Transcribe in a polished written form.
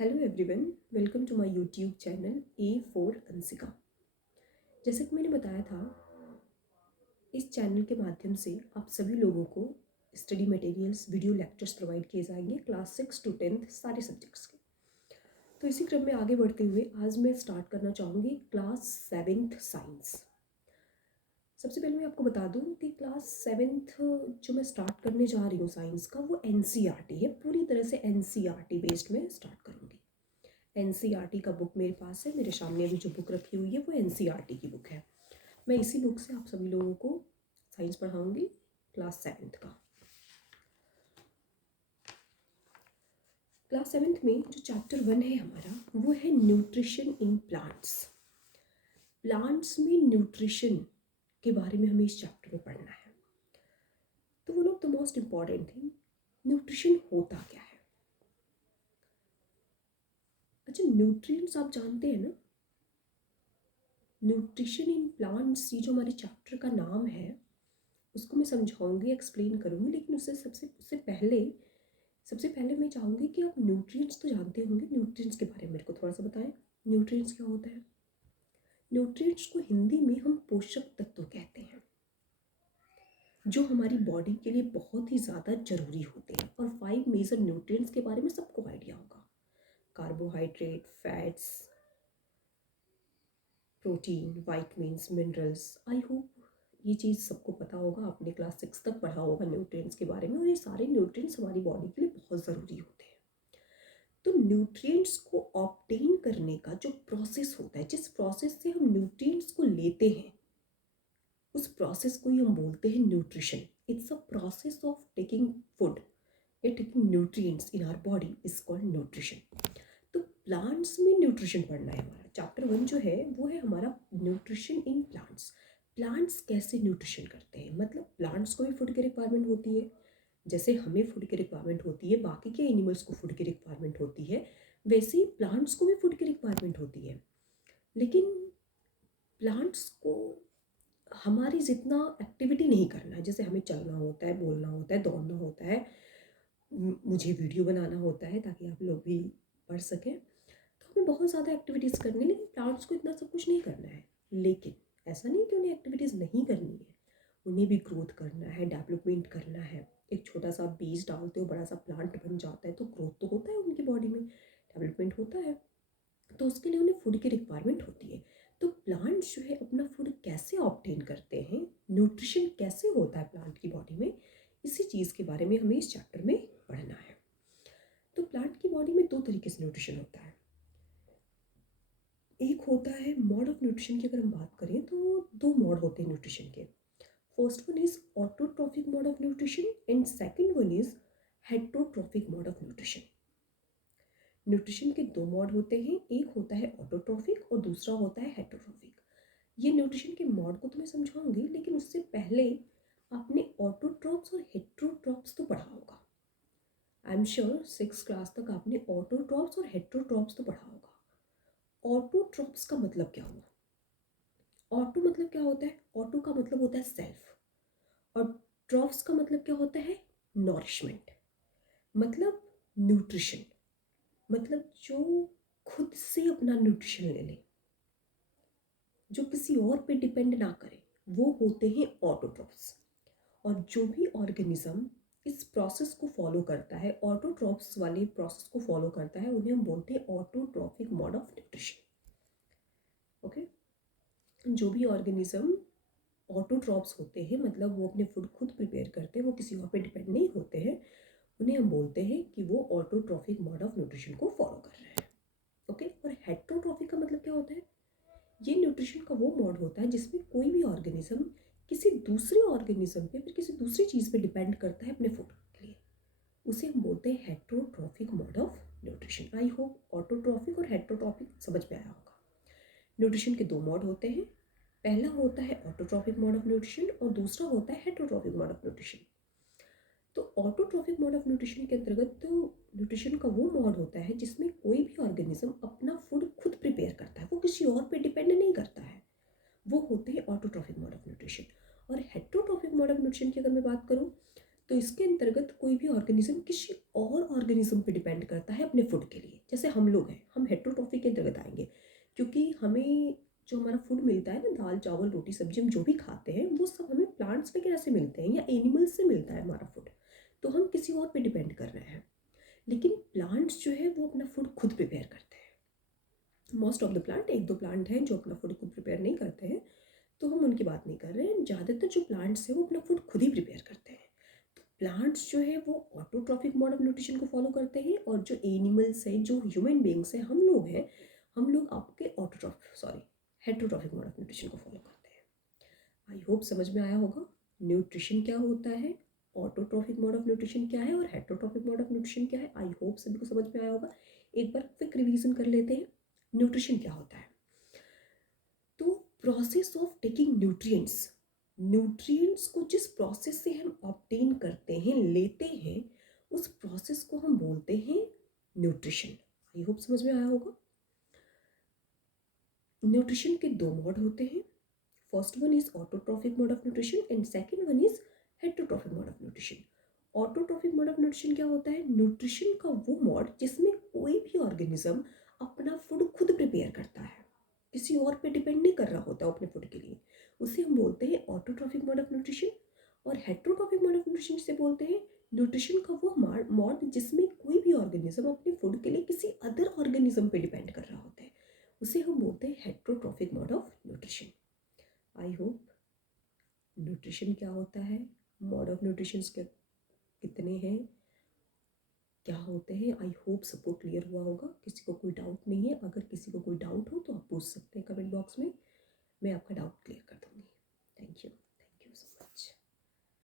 Hello everyone, welcome to my YouTube channel A for Anshika. जैसे कि मैंने बताया था, इस चैनल के माध्यम से आप सभी लोगों को study materials, video lectures provide किए जाएंगे क्लास 6 to 10 सारे सब्जेक्ट्स के। तो इसी क्रम में आगे बढ़ते हुए आज मैं स्टार्ट करना चाहूँगी क्लास 7th साइंस। सबसे पहले मैं आपको बता दूं कि क्लास 7th जो मैं स्टार्ट करने जा रही हूँ साइंस का, वो NCERT है। पूरी तरह से NCERT बेस्ड में स्टार्ट करूँगी। NCERT का बुक मेरे पास है, मेरे सामने अभी जो बुक रखी हुई है वो NCERT की बुक है। मैं इसी बुक से आप सभी लोगों को साइंस पढ़ाऊंगी क्लास 7th का। क्लास 7th में जो चैप्टर 1 है हमारा, वो है न्यूट्रिशन इन प्लांट्स। प्लांट्स में न्यूट्रिशन के बारे में हमें इस चैप्टर में पढ़ना है। तो one of the most important thing, nutrition होता क्या है। अच्छा, न्यूट्रिएंट्स आप जानते हैं ना। न्यूट्रिशन इन प्लांट्स, ये जो हमारे चैप्टर का नाम है, उसको मैं समझाऊंगी, एक्सप्लेन करूंगी। लेकिन सबसे पहले मैं चाहूँगी कि आप न्यूट्रिएंट्स तो जानते होंगे। न्यूट्रिएंट्स के बारे में मेरे को थोड़ा सा बताएं। न्यूट्रिएंट्स क्या होता है। न्यूट्रिएंट्स को हिंदी में हम पोषक तत्व कहते हैं, जो हमारी बॉडी के लिए बहुत ही ज़्यादा जरूरी होते हैं। और 5 मेजर न्यूट्रिएंट्स के बारे में सबको आइडिया होगा। Carbohydrate, fats, protein, vitamins, minerals. I hope ये चीज़ सबको पता होगा, आपने क्लास 6 तक पढ़ा होगा न्यूट्रिएंट्स के बारे में। और ये सारे न्यूट्रिएंट्स हमारी बॉडी के लिए बहुत ज़रूरी होते हैं। तो न्यूट्रिएंट्स को ऑब्टेन करने का जो प्रोसेस होता है, जिस प्रोसेस से हम न्यूट्रिएंट्स को लेते हैं, उस प्रोसेस को ही हम बोलते हैं nutrition. It's a process of taking food या taking nutrients in our body is called nutrition. तो प्लांट्स में न्यूट्रिशन पढ़ना है हमारा। चैप्टर 1 जो है वो है हमारा न्यूट्रिशन इन प्लांट्स। प्लांट्स कैसे न्यूट्रिशन करते हैं, मतलब प्लांट्स को भी फूड की रिक्वायरमेंट होती है। जैसे हमें फूड की रिक्वायरमेंट होती है, बाकी के एनिमल्स को फूड की रिक्वायरमेंट होती है, वैसे ही प्लांट्स को भी फूड की रिक्वायरमेंट होती है। लेकिन प्लांट्स को हमारी जितना एक्टिविटी नहीं करना है। जैसे हमें चलना होता है, बोलना होता है, दौड़ना होता है, मुझे वीडियो बनाना होता है ताकि आप लोग भी पढ़ सकें। तो हमें बहुत ज़्यादा एक्टिविटीज़ करनी है, लेकिन प्लांट्स को इतना सब कुछ नहीं करना है। लेकिन ऐसा नहीं कि उन्हें एक्टिविटीज़ नहीं करनी है, उन्हें भी ग्रोथ करना है, डेवलपमेंट करना है। एक छोटा सा बीज डालते हो, बड़ा सा प्लांट बन जाता है, तो ग्रोथ तो होता है उनकी बॉडी में, डेवलपमेंट होता है। तो उसके लिए उन्हें फूड की रिक्वायरमेंट होती है। तो प्लांट्स जो है अपना फूड कैसे ऑब्टेन करते हैं, न्यूट्रिशन कैसे होता है प्लांट की बॉडी में, इसी चीज़ के बारे में हमें इस चैप्टर में पढ़ना है। तो प्लांट की बॉडी में 2 तरीके से न्यूट्रिशन होता है। एक होता है मोड ऑफ न्यूट्रिशन की। अगर हम बात करें तो 2 मोड होते हैं न्यूट्रिशन के। First one is autotrophic mode of nutrition and second one is heterotrophic mode of nutrition. Nutrition के 2 मोड होते हैं, एक होता है ऑटोट्रॉफिक और दूसरा होता है हेटरोट्रॉफिक। ये न्यूट्रिशन के मोड को तो मैं समझाऊंगी, लेकिन उससे पहले आपने ऑटोट्रॉप्स और हेटरोट्रॉप्स तो पढ़ा होगा। आई एम श्योर 6 क्लास तक आपने ऑटोट्रॉप्स और हेटरोट्रॉप्स तो पढ़ा होगा। ऑटोट्रॉप्स का मतलब क्या हुआ। ऑटो मतलब क्या होता है, ऑटो का मतलब होता है सेल्फ, और ट्रॉप्स का मतलब क्या होता है, नॉरिशमेंट, मतलब न्यूट्रिशन, मतलब जो खुद से अपना न्यूट्रिशन ले ले, जो किसी और पे डिपेंड ना करे, वो होते हैं ऑटोट्रॉप्स। और जो भी ऑर्गेनिज्म इस प्रोसेस को फॉलो करता है, ऑटोट्रॉप्स वाले प्रोसेस को फॉलो करता है, उन्हें हम बोलते हैं autotrophic mode of nutrition. Okay, जो भी ऑर्गेनिज्म ऑटोट्रॉप्स होते हैं, मतलब वो अपने फूड खुद प्रिपेयर करते हैं, वो किसी और पे डिपेंड नहीं होते हैं, उन्हें हम बोलते हैं कि वो ऑटोट्रॉफिक मोड ऑफ न्यूट्रिशन को फॉलो कर रहे हैं। ओके, और हेटरोट्रॉफिक का मतलब क्या होता है, ये न्यूट्रिशन का वो मोड होता है जिसमें कोई भी ऑर्गेनिज्म किसी दूसरे ऑर्गेनिज्म पे, फिर किसी दूसरी चीज़ पे डिपेंड करता है अपने फूड के लिए, उसे हम बोलते हैं heterotrophic mode of nutrition. I hope autotrophic और हेटरोट्रॉफिक समझ में आया होगा। न्यूट्रिशन के 2 मोड होते हैं, पहला होता है ऑटोट्रॉफिक मोड ऑफ न्यूट्रिशन और दूसरा होता है हेटरोट्रॉफिक मोड ऑफ न्यूट्रिशन। तो ऑटोट्रॉफिक मोड ऑफ न्यूट्रिशन के अंतर्गत तो न्यूट्रिशन का वो मोड होता है जिसमें कोई भी ऑर्गेनिज्म अपना फूड खुद प्रिपेयर करता है, वो किसी और पे डिपेंड नहीं करता है, वो होते हैं ऑटोट्रॉफिक मोड ऑफ न्यूट्रिशन। और हेटरोट्रॉफिक मोड ऑफ न्यूट्रिशन की अगर मैं बात करूँ, तो इसके अंतर्गत कोई भी ऑर्गेनिज्म किसी और ऑर्गेनिज्म पे डिपेंड करता है अपने फूड के लिए। जैसे हम लोग हैं, हम हेटेरोट्रॉफिक के अंतर्गत आएंगे, क्योंकि हमें जो हमारा फूड मिलता है ना, दाल चावल रोटी सब्जी हम जो भी खाते हैं वो सब हमें प्लांट्स वगैरह से मिलते हैं या एनिमल्स से मिलता है हमारा फूड। तो हम किसी और पे डिपेंड कर रहे हैं। लेकिन प्लांट्स जो है वो अपना फूड खुद प्रिपेयर करते हैं। मोस्ट ऑफ द प्लांट, एक दो प्लांट हैं जो अपना फूड खुद प्रिपेयर नहीं करते हैं, तो हम उनकी बात नहीं कर रहे हैं। ज़्यादातर जो प्लांट्स हैं वो अपना फूड खुद ही प्रिपेयर करते हैं। तो प्लांट्स जो है वो ऑटोट्रॉफिक मोड ऑफ न्यूट्रिशन को फॉलो करते हैं, और जो एनिमल्स हैं, जो ह्यूमन बींग्स हैं, हम लोग हैं, हम लोग आपके हेटेरोट्रॉफिक मोड ऑफ न्यूट्रिशन को फॉलो करते हैं। आई होप समझ में आया होगा न्यूट्रिशन क्या होता है, ऑटोट्रॉफिक मोड ऑफ न्यूट्रिशन क्या है और हेटेरोट्रॉफिक मोड ऑफ न्यूट्रिशन क्या है। आई होप सभी को समझ में आया होगा। एक बार क्विक रिवीजन कर लेते हैं, न्यूट्रिशन क्या होता है। तो process of taking nutrients, nutrients को जिस प्रोसेस से हम ऑब्टेन करते हैं, लेते हैं, उस प्रोसेस को हम बोलते हैं न्यूट्रिशन। आई होप समझ में आया होगा। न्यूट्रिशन के दो मोड होते हैं। First one is autotrophic mode of nutrition and second one is heterotrophic mode of nutrition. Autotrophic mode of nutrition क्या होता है? न्यूट्रिशन का वो मोड जिसमें कोई भी ऑर्गेनिज्म अपना फूड खुद प्रिपेयर करता है, किसी और पे डिपेंड नहीं कर रहा होता अपने फूड के लिए, उसे हम बोलते हैं ऑटोट्रॉफिक मोड ऑफ न्यूट्रिशन। और हेटेरोट्रॉफिक मोड ऑफ न्यूट्रिशन से बोलते हैं न्यूट्रिशन का वो मोड जिसमें कोई भी ऑर्गेनिज्म अपने फूड के लिए किसी अदर ऑर्गेनिज्म पे डिपेंड कर रहा होता है, उसे हम बोलते हैं heterotrophic mode of nutrition. I hope nutrition क्या होता है, मोड ऑफ न्यूट्रिशन के कितने हैं, क्या होते हैं, आई होप सबको क्लियर हुआ होगा, किसी को कोई डाउट नहीं है। अगर किसी को कोई डाउट हो तो आप पूछ सकते हैं कमेंट बॉक्स में, मैं आपका डाउट क्लियर कर दूँगी। Thank you.